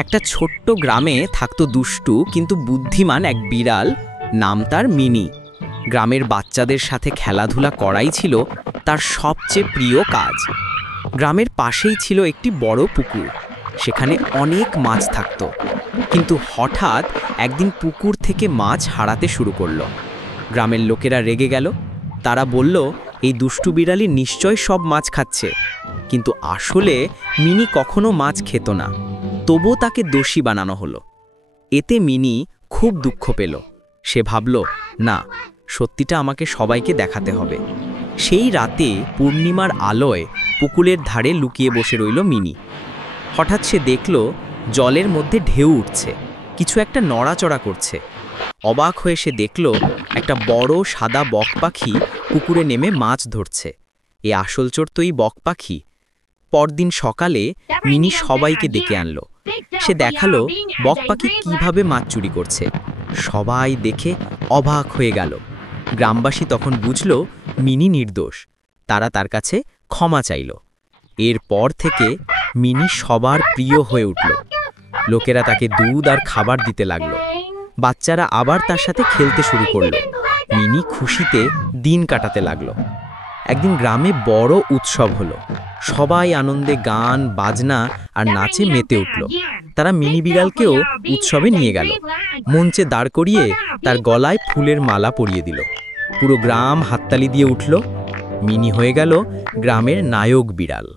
একটা ছোট্ট গ্রামে থাকতো দুষ্টু কিন্তু বুদ্ধিমান এক বিড়াল, নাম তার মিনি। গ্রামের বাচ্চাদের সাথে খেলাধুলা করাই ছিল তার সবচেয়ে প্রিয় কাজ। গ্রামের পাশেই ছিল একটি বড় পুকুর, সেখানে অনেক মাছ থাকতো। কিন্তু হঠাৎ একদিন পুকুর থেকে মাছ হারাতে শুরু করলো। গ্রামের লোকেরা রেগে গেল। তারা বলল, এই দুষ্টু বিড়ালি নিশ্চয় সব মাছ খাচ্ছে। কিন্তু আসলে মিনি কখনো মাছ খেত না, তবুও তাকে দোষী বানানো হলো। এতে মিনি খুব দুঃখ পেল। সে ভাবল, না, সত্যিটা আমাকে সবাইকে দেখাতে হবে। সেই রাতে পূর্ণিমার আলোয় পুকুরের ধারে লুকিয়ে বসে রইল মিনি। হঠাৎ সে দেখল জলের মধ্যে ঢেউ উঠছে, কিছু একটা নড়াচড়া করছে। অবাক হয়ে সে দেখল একটা বড় সাদা বক পাখি পুকুরে নেমে মাছ ধরছে। এ আসল চোর তো এই বক পাখি। পরদিন সকালে মিনি সবাইকে ডেকে আনলো। সে দেখালো বক পাখি কিভাবে মাছ চুরি করছে। সবাই দেখে অবাক হয়ে গেল। গ্রামবাসী তখন বুঝল মিনি নির্দোষ। তারা তার কাছে ক্ষমা চাইল। এরপর থেকে মিনি সবার প্রিয় হয়ে উঠল। লোকেরা তাকে দুধ আর খাবার দিতে লাগলো। বাচ্চারা আবার তার সাথে খেলতে শুরু করলো। মিনি খুশিতে দিন কাটাতে লাগলো। একদিন গ্রামে বড় উৎসব হলো। সবাই আনন্দে গান, বাজনা আর নাচে মেতে উঠল। তারা মিনি বিড়ালকেও উৎসবে নিয়ে গেল। মঞ্চে দাঁড় করিয়ে তার গলায় ফুলের মালা পরিয়ে দিল। পুরো গ্রাম হাততালি দিয়ে উঠল। মিনি হয়ে গেল গ্রামের নায়ক বিড়াল।